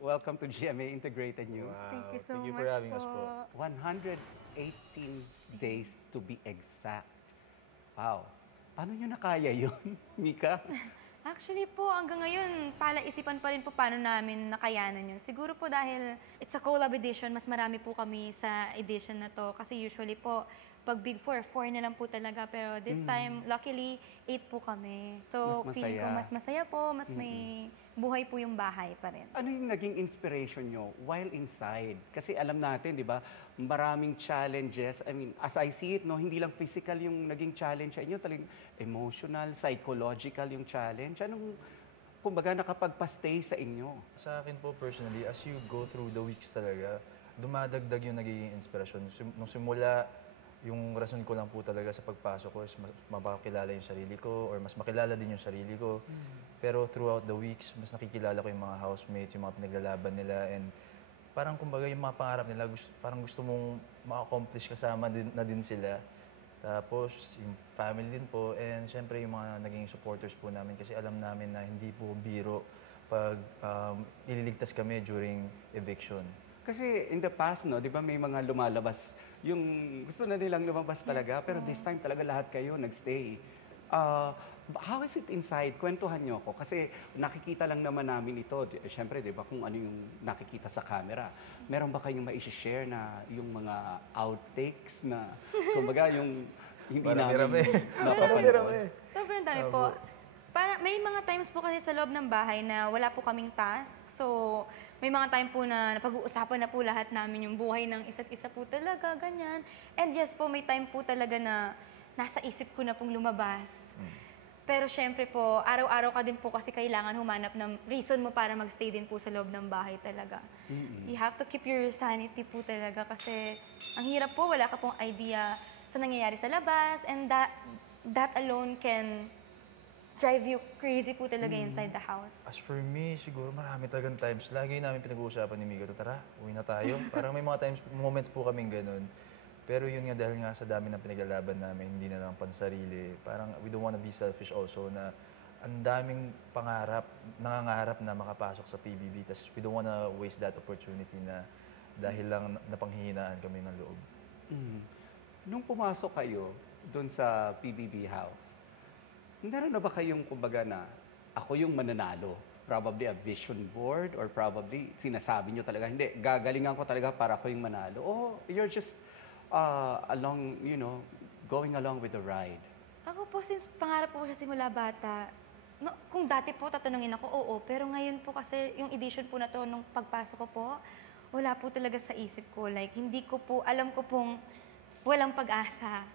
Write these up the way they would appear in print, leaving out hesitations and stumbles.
Welcome to GMA Integrated News. Thank you so Thank you much for having po. us po. 118 days to be exact. Wow. Paano nyo nakaya yun, Mika? Actually po, hanggang ngayon, palaisipan pa rin po paano namin nakayanan yun. Siguro po dahil it's a collab edition, mas marami po kami sa edition na to. Kasi usually po, pag Big Four, 4 na lang po talaga. Pero this time, luckily, 8 po kami. So, Mas feeling ko masaya. mas masaya po, mas may buhay po yung bahay pa rin. Ano yung naging inspiration nyo while inside? Kasi alam natin, di ba, maraming challenges. I mean, as I see it, no, hindi lang physical yung naging challenge sa inyo, talagang emotional, psychological yung challenge. Anong, kumbaga, nakapagpa-stay sa inyo? Sa akin po personally, as you go through the weeks talaga, dumadagdag yung nagiging inspirasyon. Nung simula, yung rason ko lang po talaga sa pagpasok ko is mapakilala yung sarili ko or mas makilala din yung sarili ko. Pero throughout the weeks, mas nakikilala ko yung mga housemates, yung mga pinaglalaban nila, and parang kumbaga yung mga pangarap nila, parang gusto mong ma-accomplish kasama na din sila. Tapos yung family din po, and syempre yung mga naging supporters po namin kasi alam namin na hindi po biro pag ililigtas kami during eviction. Kasi in the past, no, di ba may mga lumalabas, yung gusto na nilang lumabas talaga, pero this time talaga lahat kayo nagstay. How is it inside? Kwentuhan niyo ako. Kasi nakikita lang naman namin ito. Siyempre, di ba, kung ano yung nakikita sa camera. Meron ba kayong ma-share na yung mga outtakes na, kumbaga, yung hindi Marami-rami. namin Marami-rami. napapanood? Sobrang dami po. Para, may mga times po kasi sa loob ng bahay na wala po kaming task. So, may mga time po na napag-uusapan na po lahat namin yung buhay ng isa't isa po talaga, ganyan. And yes po, may time po talaga na nasa isip ko na pong lumabas. Pero syempre po, araw-araw ka din po kasi kailangan humanap ng reason mo para magstay din po sa loob ng bahay talaga. You have to keep your sanity po talaga kasi ang hirap po, wala ka pong idea sa nangyayari sa labas, and that alone can drive you crazy po talaga inside the house. As for me, siguro marami talagang times. Lagi namin pinag-uusapan ni Mika, tara, uwi na tayo. Parang may mga moments po kaming ganun. Pero yun nga, dahil nga sa dami ng pinaglalaban namin, hindi na lang pansarili. Parang we don't wanna be selfish also na ang daming pangarap, nangangarap na makapasok sa PBB. Tas we don't wanna waste that opportunity na dahil lang napanghihinaan kami ng loob. Nung pumasok kayo doon sa PBB house, meron na ba kayong kumbaga na ako yung mananalo? Probably a vision board or probably sinasabi nyo talaga, hindi, gagalingan ko talaga para ako yung manalo. O you're just along, you know, going along with the ride. Ako po, since pangarap po siya simula bata, no, kung dati po tatanungin ako, oo. Pero ngayon po kasi, yung edition po na to, nung pagpasok ko po, wala po talaga sa isip ko. Like, hindi ko po, alam ko pong walang pag-asa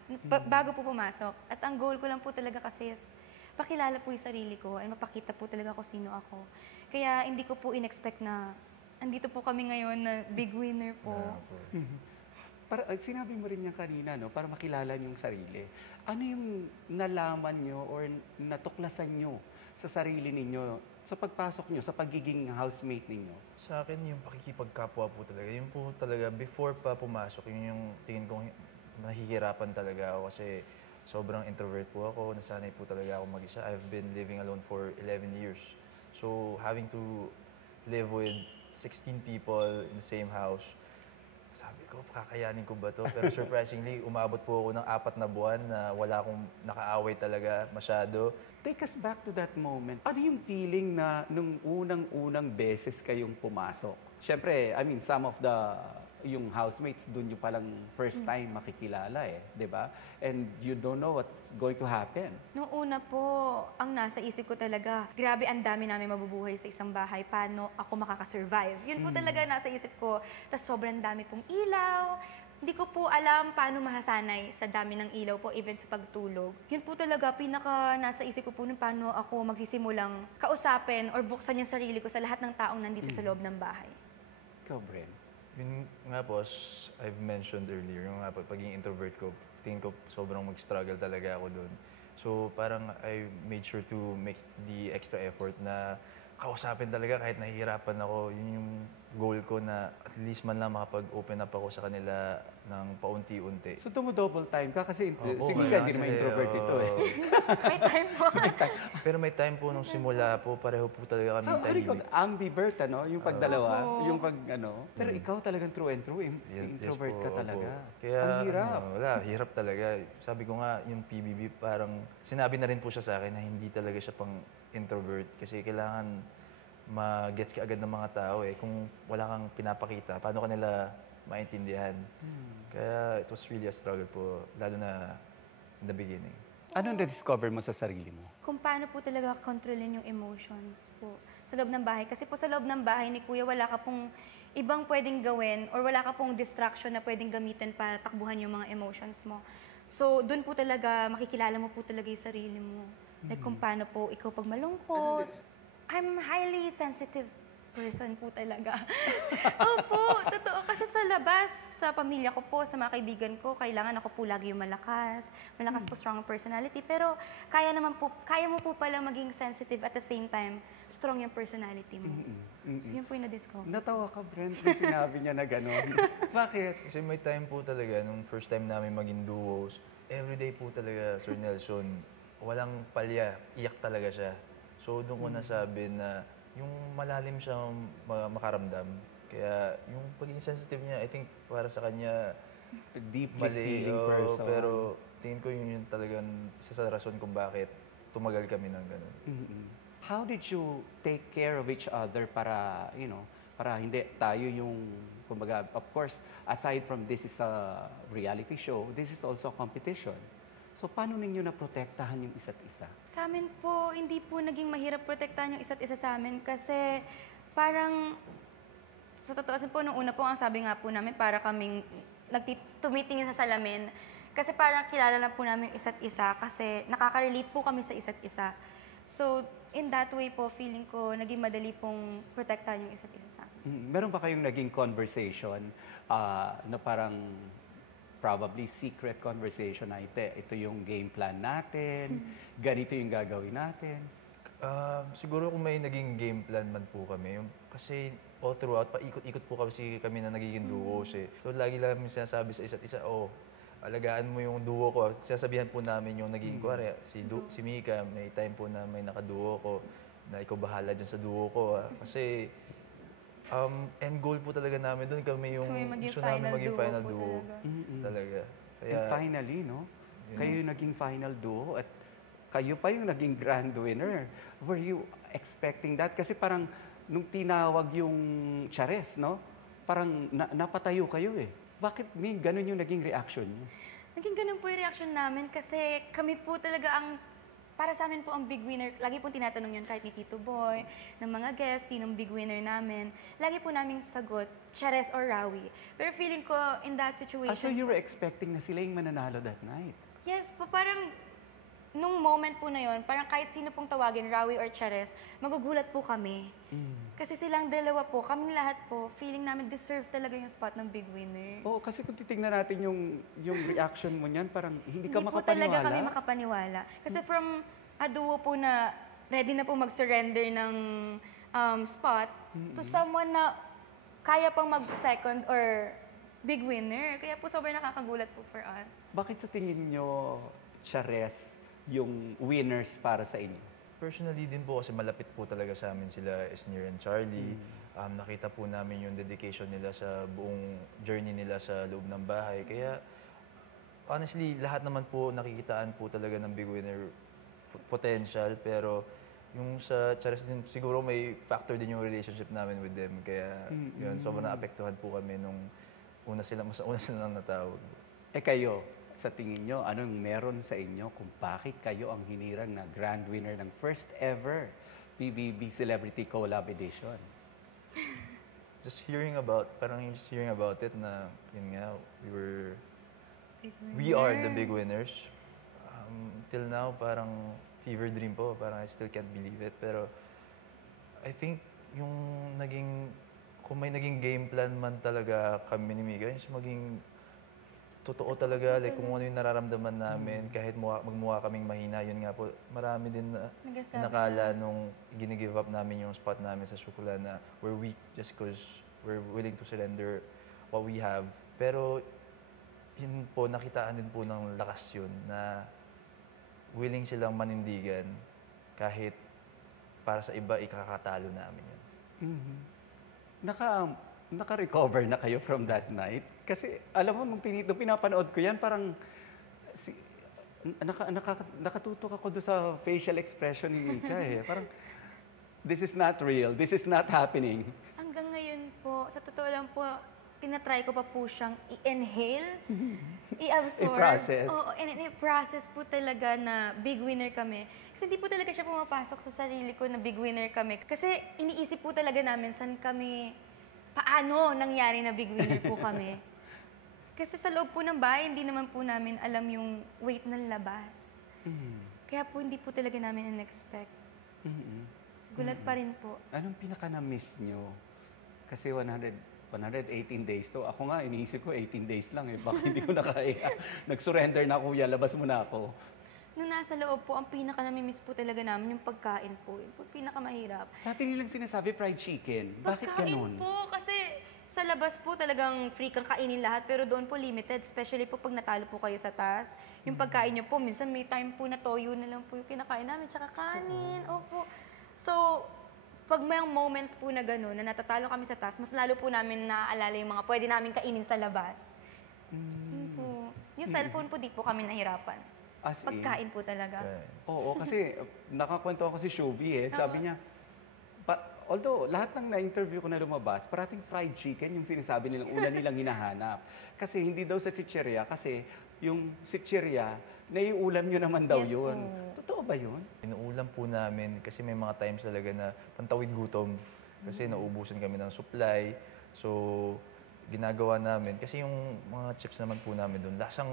bago po pumasok. At ang goal ko lang po talaga kasi is pakilala po yung sarili ko and mapakita po talaga ko sino ako. Kaya hindi ko po in-expect na andito po kami ngayon na big winner po. Para, sinabi mo rin niya kanina, no, para makilala niyo yung sarili. Ano yung nalaman niyo or natuklasan niyo sa sarili ninyo sa pagpasok niyo, sa pagiging housemate ninyo? Sa akin, yung pakikipagkapwa po talaga. Yun po talaga, before pa pumasok, yun yung tingin kong nahihirapan talaga ako kasi sobrang introvert po ako. Nasanay po talaga ako mag-isa. I've been living alone for 11 years. So, having to live with 16 people in the same house, sabi ko, kakayanin ko ba to? Pero surprisingly, umabot po ako ng 4 na buwan na wala akong nakaaway talaga masyado. Take us back to that moment. Ano yung feeling na nung unang-unang beses kayong pumasok? Siyempre, I mean, some of yung housemates, dun yung palang first time makikilala eh, di ba? And you don't know what's going to happen. Noong una po, ang nasa isip ko talaga, grabe ang dami namin mabubuhay sa isang bahay, paano ako makakasurvive? Yun po talaga nasa isip ko. Tapos sobrang dami pong ilaw. Hindi ko po alam paano mahasanay sa dami ng ilaw po, even sa pagtulog. Yun po talaga, pinaka nasa isip ko po nung paano ako magsisimulang kausapin or buksan yung sarili ko sa lahat ng taong nandito sa loob ng bahay. Ikaw, Bren. Yun nga po, as I've mentioned earlier, yung nga po, pagiging introvert ko, tingin ko sobrang mag-struggle talaga ako doon. So parang I made sure to make the extra effort na kausapin talaga kahit nahihirapan ako. Yun yung goal ko na at least man lang makapag-open up ako sa kanila ng paunti-unti. So, double time ka kasi Opo, si Mika kailangan hindi naman kasi, introvert ito eh. oo. May time po. Pero may time po nung simula po, pareho po talaga kami Ano ko, tahimik. ambivert, ano? Yung pagdalawa, Oo. yung pag, ano. Pero ikaw talagang true and true, introvert Yes ka po, talaga. opo. Kaya, Ang hirap. wala, hirap talaga. Sabi ko nga, yung PBB, parang sinabi na rin po siya sa akin na hindi talaga siya pang introvert. Kasi kailangan ma-gets ka agad ng mga tao eh. Kung wala kang pinapakita, paano ka nila maintindihan? Kaya it was really a struggle po, lalo na in the beginning. Anong na-discover mo sa sarili mo? Kung paano po talaga kontrolin yung emotions po sa loob ng bahay. Kasi po sa loob ng bahay ni Kuya, wala ka pong ibang pwedeng gawin or wala ka pong distraction na pwedeng gamitin para takbuhan yung mga emotions mo. So, doon po talaga, makikilala mo po talaga yung sarili mo. Like kung paano po ikaw pag malungkot. I'm highly sensitive person po talaga. Opo, totoo. Kasi sa labas, sa pamilya ko po, sa mga kaibigan ko, kailangan ako po lagi yung malakas. Malakas po, strong personality. Pero kaya mo po pala maging sensitive at the same time, strong yung personality mo. So, yun po yung na-discover. Natawa ka, Brent, nung sinabi niya na gano'n. Bakit? Kasi may time po talaga, nung first time namin maging duos, everyday po talaga, Sir Nelson, walang palya, iyak talaga siya. So doon ko nasabi na yung malalim siyang makaramdam. Kaya yung pagiging sensitive niya, I think para sa kanya, Deeply mali. feeling Oo, person. pero tingin ko yun yung talagang isa sa rason kung bakit tumagal kami ng ganun. How did you take care of each other para, para hindi tayo yung, kumbaga, of course, aside from this is a reality show, this is also a competition. So, paano ninyo naprotektahan yung isa't isa? Sa amin po, hindi po naging mahirap protektahan yung isa't isa sa amin kasi parang, sa totoo po, nung una po, ang sabi nga po namin, para kaming tumitingin sa salamin. Kasi parang kilala na po namin yung isa't isa kasi nakaka-relate po kami sa isa't isa. So, in that way po, feeling ko, naging madali pong protektahan yung isa't isa sa amin. Meron ba kayong naging conversation na parang probably secret conversation na ito yung game plan natin, ganito yung gagawin natin? Siguro kung may naging game plan man po kami, kasi all throughout, paikot-ikot po kami na nagiging duos eh. So lagi lang namin sinasabi sa isa't isa, alagaan mo yung duo ko. Sinasabihan po namin yung naging, kuwari, si Mika, may time po na may nakaduo ko, na ikaw bahala dyan sa duo ko. Kasi end goal po talaga namin doon, kami yung Kami maging gusto namin final maging duo final po duo. Talaga. Kaya, And finally, no? Yun. Kayo yung naging final duo at kayo pa yung naging grand winner. Were you expecting that? Kasi parang nung tinawag yung Chares, no? Parang napatayo kayo eh. Bakit ganun yung naging reaction niyo? Naging ganun po yung reaction namin kasi kami po talaga para sa amin po ang big winner. Lagi po tinatanong yun kahit ni Tito Boy, ng mga guests, sinong big winner namin. Lagi po naming sagot, Chares or Rawi. Pero feeling ko, in that situation... So you were expecting na sila yung mananalo that night? Yes po, parang nung moment po na yon, parang kahit sino pong tawagin, Rawi or Chares, magugulat po kami. Kasi silang dalawa po, kaming lahat po, feeling namin deserve talaga yung spot ng big winner. Oo, kasi kung titingnan natin yung reaction mo niyan, parang hindi ka Hindi po makapaniwala. talaga kami makapaniwala. Kasi from a duo po na ready na po mag-surrender ng spot to someone na kaya pang mag-second or big winner. Kaya po sobrang nakakagulat po for us. Bakit sa tingin nyo, Chares, yung winners para sa inyo? personally din po kasi malapit po talaga sa amin sila Esnir and Charlie. Nakita po namin yung dedication nila sa buong journey nila sa loob ng bahay. Kaya honestly, lahat naman po nakikitaan po talaga ng big winner potential. Pero yung sa Charis din, siguro may factor din yung relationship namin with them. Kaya yun, sobrang naapektuhan po kami nung mas una sila nang natawag. Eh kayo, sa tingin nyo, anong meron sa inyo kung bakit kayo ang hinirang na grand winner ng first ever PBB Celebrity Collab Edition? Just hearing about it na, yun nga, we are the big winners. Till now, parang fever dream po, parang I still can't believe it. Pero I think yung kung may naging game plan man talaga kami ni Mika, yung maging totoo talaga, like kung ano yung nararamdaman namin, kahit magmukha kaming mahina, yun nga po, marami din na Nagsasabi inakala nung ginigive up namin yung spot namin sa Shukula na we're weak just because we're willing to surrender what we have. Pero yun po, nakitaan din po ng lakas yun na willing silang manindigan kahit para sa iba, ikakatalo namin yun. Mhm. Naka, naka-recover na kayo from that night? Kasi alam mo, nung pinapanood ko yan, parang si, nakatutok ako doon sa facial expression ni Mika eh. Parang, this is not real, this is not happening. Hanggang ngayon po, sa totoo lang po, tinatry ko pa po siyang i-inhale, i-absorb. I-process. Oo, and i-process po talaga na big winner kami. Kasi hindi po talaga siya pumapasok sa sarili ko na big winner kami. Kasi iniisip po talaga namin saan kami, paano nangyari na big winner po kami. Kasi sa loob po ng bahay, hindi naman po namin alam yung weight ng labas. Mhm. Kaya po hindi po talaga namin in-expect. Mhm. Gulat pa rin po. Anong pinaka na-miss nyo? Kasi 118 days to. Ako nga, iniisip ko 18 days lang eh. Baka hindi ko na kaya. Nag-surrender na, kuya. Labas mo na ako. Nung nasa loob po, ang pinaka namimiss po talaga namin yung pagkain po. Yun po pinaka mahirap. Dati nilang sinasabi fried chicken. Bakit Pagkain ganun? po, kasi sa labas po talagang free kang kainin lahat, pero doon po limited, especially po pag natalo po kayo sa taas. Yung pagkain niyo po, minsan may time po na toyo na lang po yung kinakain namin, tsaka kanin. Opo. So, pag may moments po na gano'n, na natatalo kami sa taas, mas lalo po namin naaalala yung mga pwede namin kainin sa labas. Yun po. Yung cellphone po, di po kami nahirapan. As in? Pagkain po talaga. Kaya, Oo, kasi nakakwento ako si Shubi eh. Sabi niya, although lahat ng na-interview ko na lumabas, parating fried chicken yung sinasabi nilang una nilang hinahanap. Kasi hindi daw sa chicherya, kasi yung chicherya, naiulam nyo naman daw Yes yun. po. Totoo ba yun? inuulam po namin kasi may mga times talaga na pantawid gutom. Kasi nauubusan kami ng supply. So, ginagawa namin. Kasi yung mga chips naman po namin doon, lasang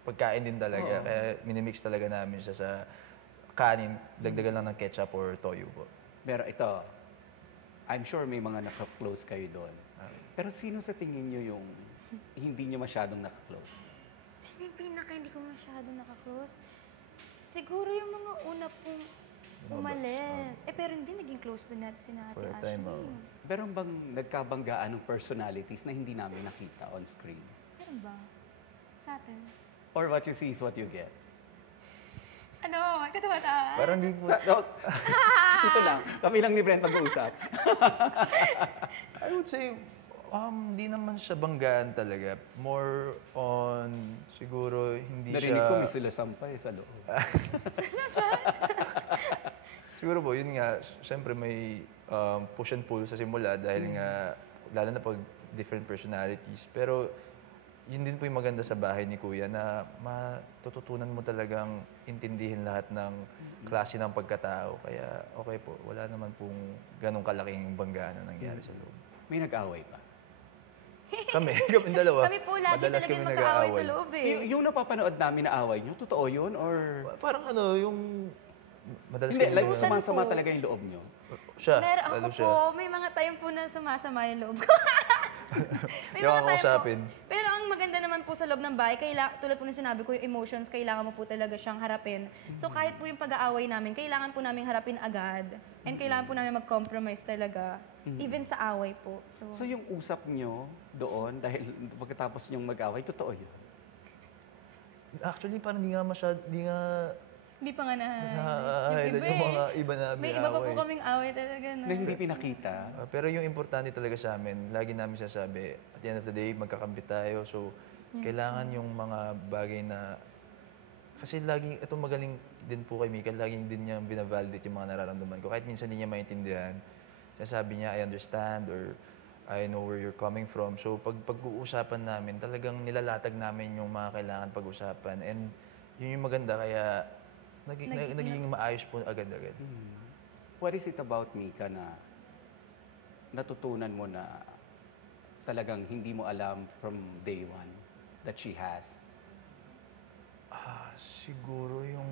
pagkain din talaga. Oo. Kaya minimix talaga namin siya sa kanin. Dagdagan lang ng ketchup or toyo po. Pero ito, I'm sure may mga naka-close kayo doon. Pero sino sa tingin nyo yung hindi nyo masyadong naka-close? Sino yung pinaka hindi ko masyado nakaklose? Siguro yung mga una pong umalis. Pero hindi naging close din natin si Ate For a Ashley. time, oo. Meron bang nagkabanggaan ng personalities na hindi namin nakita on screen? Meron ba? Sa atin? Or what you see is what you get? Ano? Katawa ta? Parang di po, Ito lang, kami lang ni Brent mag-uusap. I would say, di naman siya banggaan talaga. More on, siguro, hindi Narinig siya... ko may sila sampay sa loob. Siguro po, yun nga, siyempre may push and pull sa simula dahil nga, lalo na pag different personalities. Pero yun din po yung maganda sa bahay ni Kuya na matututunan mo talagang intindihin lahat ng klase ng pagkatao. Kaya okay po, wala naman pong ganong kalaking banggaan na nangyari sa loob. May nag-away pa. Kami dalawa. Kami po lagi madalas talaga kami magkaaway sa nag-aaway. loob eh. Yung napapanood namin na away nyo, totoo yun? Or Parang ano, yung madalas hindi, kami like Minsan sumasama po. talaga yung loob nyo? siya, Meron lalo ako siya. po, may mga time po na sumasama yung loob ko. May Yung mga time kakausapin. po. Pero ang maganda naman po sa loob ng bahay, tulad po ng sinabi ko, yung emotions, kailangan mo po talaga siyang harapin. So kahit po yung pag-aaway namin, kailangan po namin harapin agad. And kailangan po namin mag-compromise talaga. Even sa away po. So yung usap nyo doon, dahil pagkatapos nyong mag-away, totoo yun? Actually, parang di nga masyad, di nga Hindi pa nga na... na-highlight yung mga iba namin May iba pa po away. kaming away talaga. No? Na hindi pinakita? Pero yung importante talaga sa amin, lagi namin sasabi, at the end of the day, magkakampi tayo. So, kailangan yung mga bagay na... Kasi laging, ito magaling din po kay Mika, laging din niya binavalidate yung mga nararamdaman ko. Kahit minsan hindi niya maintindihan, sasabi niya, I understand, or I know where you're coming from. So, pag-uusapan namin, talagang nilalatag namin yung mga kailangan pag-usapan. And yun yung maganda, kaya nagiging maayos po agad-agad. What is it about Mika na natutunan mo na talagang hindi mo alam from day one that she has? Siguro yung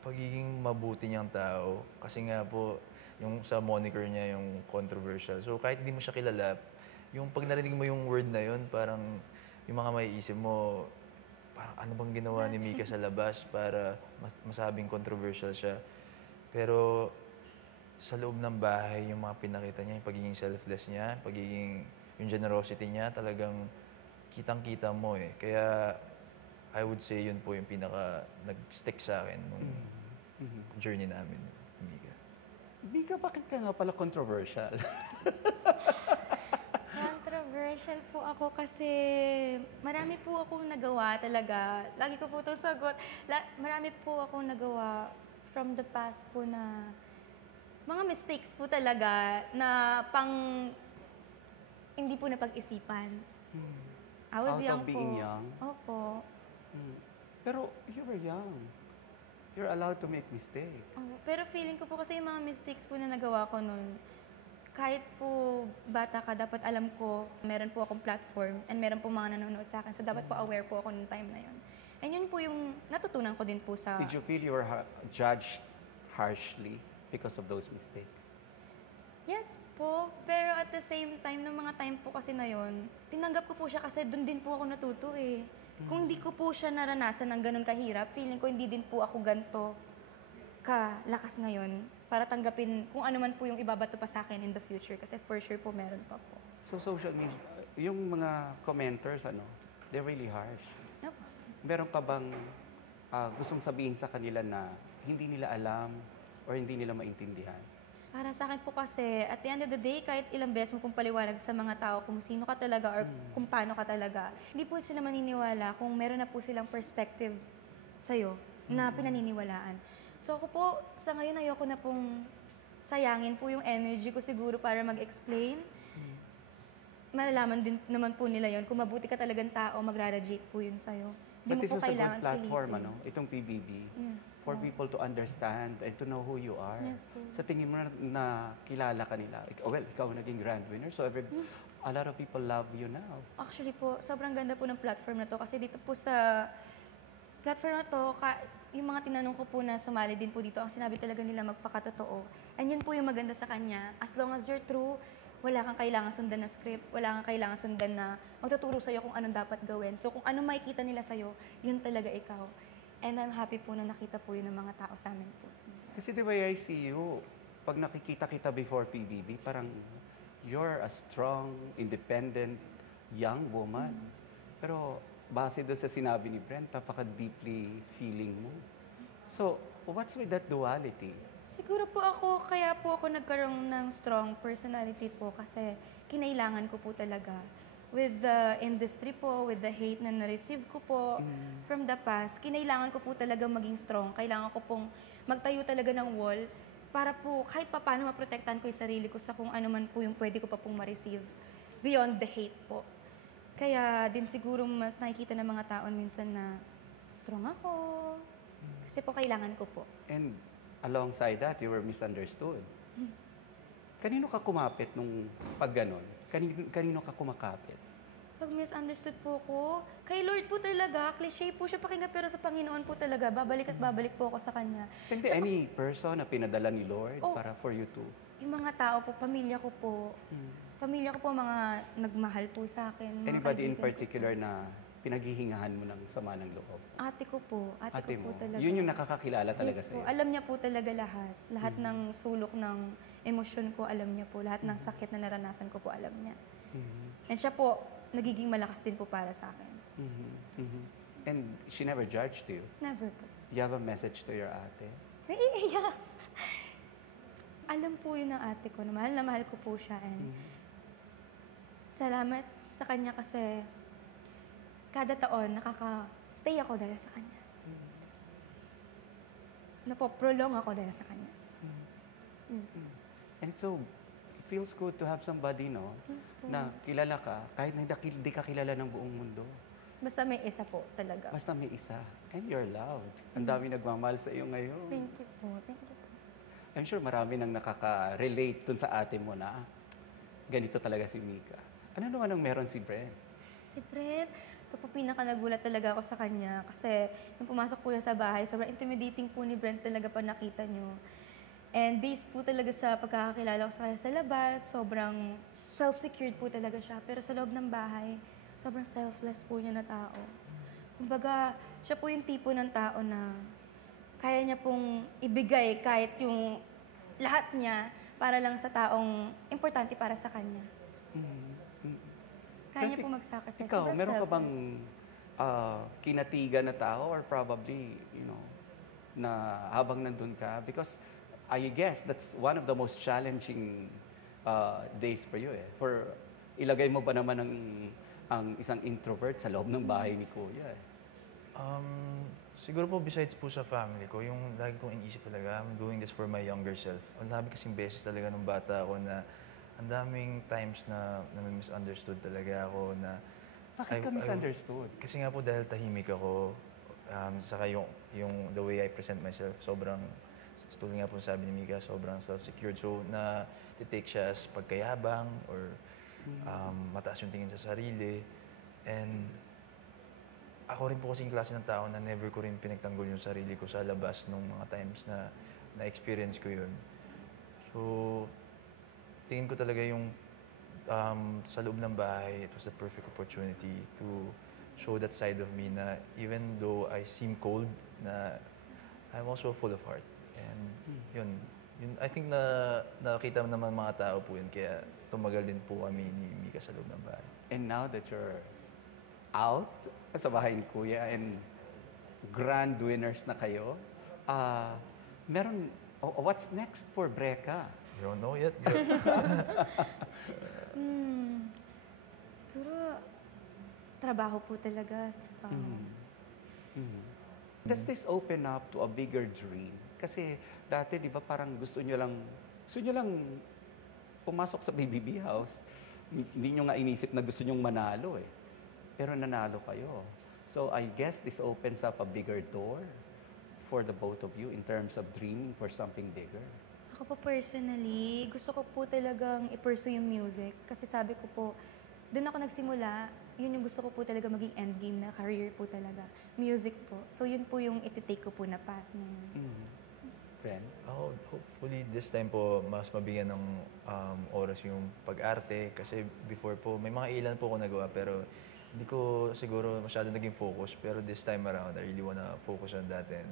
pagiging mabuti niyang tao. Kasi nga po, yung sa moniker niya, yung controversial. So kahit di mo siya kilala, yung pag narinig mo yung word na yun, parang yung mga maiisip mo, parang ano bang ginawa ni Mika sa labas para masabing controversial siya. Pero sa loob ng bahay, yung mga pinakita niya, yung pagiging selfless niya, yung generosity niya, talagang kitang-kita mo eh. Kaya I would say yun po yung pinaka nag-stick sa akin nung journey namin, Mika. Mika, bakit ka nga pala controversial? Controversial po ako kasi marami po akong nagawa talaga. Lagi ko po itong sagot. Marami po akong nagawa from the past po na mga mistakes po talaga na hindi po napag-isipan. I was Out of young being po. young? Opo. Pero you were young. You're allowed to make mistakes. Opo. Pero feeling ko po kasi yung mga mistakes po na nagawa ko noon, kahit po bata ka, dapat alam ko, meron po akong platform and meron po mga nanonood sa akin. So, dapat po aware po ako nung time na yun. And yun po yung natutunan ko din po sa... Did you feel you were judged harshly because of those mistakes? Yes po, pero at the same time, nung mga time po kasi na yun, tinanggap ko po siya kasi doon din po ako natuto eh. Kung hindi ko po siya naranasan ng ganun kahirap, feeling ko hindi din po ako ganito kalakas ngayon para tanggapin kung ano man po yung ibabato pa sa akin in the future kasi for sure po meron pa po. So social media, yung mga commenters, they're really harsh. Opo. Meron ka bang gustong sabihin sa kanila na hindi nila alam or hindi nila maintindihan? Para sa akin po kasi, at the end of the day, kahit ilang beses mo pong paliwanag sa mga tao kung sino ka talaga or kung paano ka talaga, hindi po sila maniniwala kung meron na po silang perspective sa'yo na pinaniniwalaan. So ako po, sa ngayon ayoko na pong sayangin po yung energy ko siguro para mag-explain. Malalaman din naman po nila yon kung mabuti ka talagang tao, magra-radiate po yun sa'yo. But Hindi this mo po was a good kailangan platform, pilitin. itong PBB, Yes for po. people to understand and to know who you are. Yes po. Sa tingin mo na kilala ka nila. Well, ikaw naging grand winner, so a lot of people love you now. Actually po, sobrang ganda po ng platform na to kasi dito po sa platform na to, yung mga tinanong ko po na sumali din po dito, ang sinabi talaga nila magpakatotoo. And yun po yung maganda sa kanya. As long as you're true, wala kang kailangan sundan na script, wala kang kailangan sundan na magtuturo sa'yo kung anong dapat gawin. So kung ano makikita nila sa'yo, yun talaga ikaw. And I'm happy po na nakita po yun ng mga tao sa amin po. Kasi the way I see you, pag nakikita kita before PBB, parang you're a strong, independent, young woman. Pero base doon sa sinabi ni Brent, napaka-deeply feeling mo. So, what's with that duality? Siguro po ako, kaya po ako nagkaroon ng strong personality po kasi kinailangan ko po talaga. With the industry po, with the hate na na-receive ko po from the past, kinailangan ko po talaga maging strong. Kailangan ko pong magtayo talaga ng wall para po kahit pa paano maprotektahan ko yung sarili ko sa kung ano man po yung pwede ko pa pong ma-receive beyond the hate po. Kaya din siguro mas nakikita ng mga taon minsan na strong ako. Kasi po kailangan ko po. And alongside that, you were misunderstood. Kanino ka kumapit nung pag ganon? Kanino ka kumakapit? Pag misunderstood po ko, kay Lord po talaga, cliche po siya pakinggan, pero sa Panginoon po talaga, babalik at babalik po ako sa Kanya. Hindi, any person na pinadala ni Lord Oh. para for you to... Yung mga tao po, pamilya ko po, mga nagmahal po sa akin. Mga Anybody in kaibigan ko. particular na pinaghihingahan mo ng sama ng loob? Ate ko po, ate Ate ko po mo. talaga. Yun yung nakakakilala talaga Yes sa'yo. po, alam niya po talaga lahat. Lahat ng sulok ng emosyon ko, alam niya po. Lahat ng sakit na naranasan ko po, alam niya. And siya po, nagiging malakas din po para sa akin. And she never judged you. Never po. You have a message to your ate? Naiiyak. Alam po yun ng ate ko na mahal ko po siya. And salamat sa kanya kasi kada taon nakaka-stay ako dahil sa kanya. Napo-prolong ako dahil sa kanya. And so, it feels good to have somebody, no? Yes po. Na kilala ka, kahit na hindi ka kilala ng buong mundo. Basta may isa po talaga. Basta may isa. And you're loved. Ang dami nagmamahal sa iyo ngayon. Thank you po. Thank you po. I'm sure marami nang nakaka-relate dun sa ate mo na ganito talaga si Mika. Ano naman ang meron si Brent? Si Brent, ito po pinaka-nagulat talaga ako sa kanya. Kasi nung pumasok po siya sa bahay, sobrang intimidating po ni Brent talaga pa nakita niyo. And based po talaga sa pagkakakilala ko sa kanya sa labas, sobrang self-secured po talaga siya. Pero sa loob ng bahay, sobrang selfless po niya na tao. Kumbaga, siya po yung tipo ng tao na kaya niya pong ibigay kahit yung lahat niya para lang sa taong importante para sa kanya. Kaya niya po mag-sacrifice. Ikaw, Sobrang meron ka bang selfless. kinatigan na tao or probably, na habang nandun ka? Because I guess that's one of the most challenging days for you eh. For ilagay mo ba naman ang isang introvert sa loob ng bahay ni Kuya eh? Siguro po besides po sa family ko, yung lagi kong iniisip talaga, I'm doing this for my younger self. Ang dami kasing beses talaga nung bata ako na ang daming times na misunderstood talaga ako na Bakit ka misunderstood? kasi nga po dahil tahimik ako, saka yung the way I present myself, sobrang, tulad nga po sabi ni Mika, sobrang self-secured. So, na-take siya as pagkayabang or mataas yung tingin sa sarili. And ako rin po kasing klase ng tao na never ko rin pinagtanggol yung sarili ko sa labas nung mga times na na-experience ko yun. So, tingin ko talaga yung sa loob ng bahay, it was the perfect opportunity to show that side of me na even though I seem cold, na I'm also full of heart. And yun I think na nakita naman mga tao po yun, kaya tumagal din po kami ni Mika sa loob ng bahay. And now that you're out sa bahay ni Kuya and grand winners na kayo, what's next for Breka? You don't know yet, girl. Siguro, trabaho po talaga. Does this open up to a bigger dream? Kasi dati, di ba, parang gusto nyo lang pumasok sa BBB House. Hindi nyo nga inisip na gusto nyong manalo eh. Pero nanalo kayo. So I guess this opens up a bigger door for the both of you in terms of dreaming for something bigger. Ako po personally, gusto ko po talagang i-pursue yung music. Kasi sabi ko po, doon ako nagsimula, yun yung gusto ko po talaga maging endgame na career po talaga. Music po. So yun po yung iti-take ko po na path. Friend? Ako, hopefully this time po mas mabigyan ng oras yung pag-arte. Kasi before po, may mga ilan po ako nagawa pero hindi ko siguro masyado naging focus. Pero this time around, I really wanna focus on that and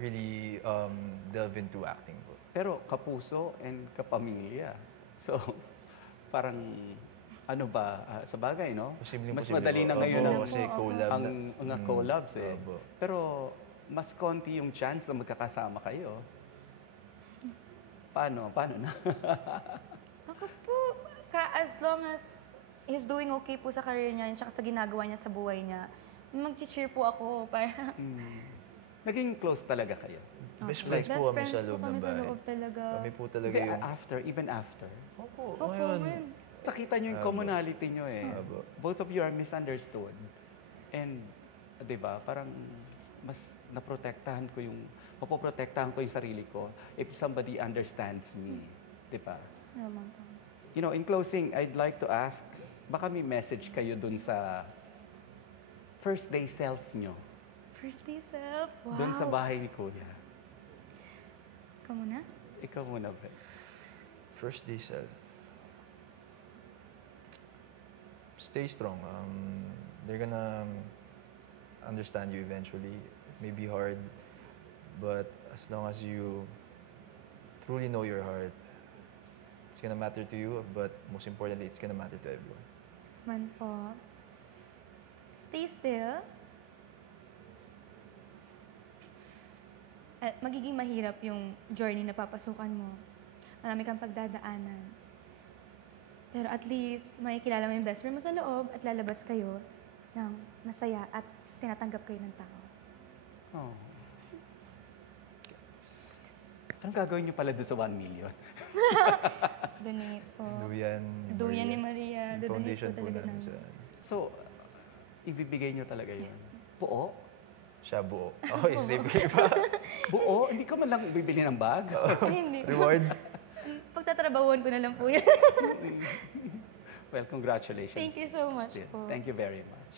really delve into acting po. Pero kapuso and kapamilya. So, parang ano ba, sa bagay, no? Mas madali na ngayon ang kasi collab ang mga collabs eh. Opo. Pero mas konti yung chance na magkakasama kayo. Paano na? Ako po, as long as he's doing okay po sa career niya, tsaka sa ginagawa niya sa buhay niya, mag-cheer po ako para... Naging close talaga kayo. Best friends po kami friends sa po loob kami ng sa bahay. loob talaga. Kami po talaga Hindi, yung... even after. Opo, Opo, ngayon. ngayon. Nakita nyo yung commonality nyo eh. Abo. Both of you are misunderstood. And, di ba, parang mas mapoprotektahan ko yung sarili ko if somebody understands me. Di ba? Naman po. You know, in closing, I'd like to ask, baka may message kayo dun sa first day self nyo. First day self, wow. Dun sa bahay ni Kuya. Ikaw muna? Ikaw muna, Brett. First day self. Stay strong. They're gonna understand you eventually. It may be hard, but as long as you truly know your heart, it's gonna matter to you, but most importantly, it's gonna matter to everyone. Man po. Stay still. At magiging mahirap yung journey na papasukan mo. Marami kang pagdadaanan. Pero at least, makikilala mo yung best friend mo sa loob at lalabas kayo ng masaya at tinatanggap kayo ng tao. Oh. Anong gagawin niyo pala doon sa 1 million? Donate po. Duyan ni Maria. Yung Donate foundation po talaga namin namin. sa... So, ibibigay niyo talaga yun? Buo? Siya buo. Okay, save kayo pa. Buo? Hindi ka man lang bibili ng bag? Ay, hindi. Reward. Pagtatrabahuan ko na lang po yan. Well, congratulations. Thank you so much Still. po. Thank you very much.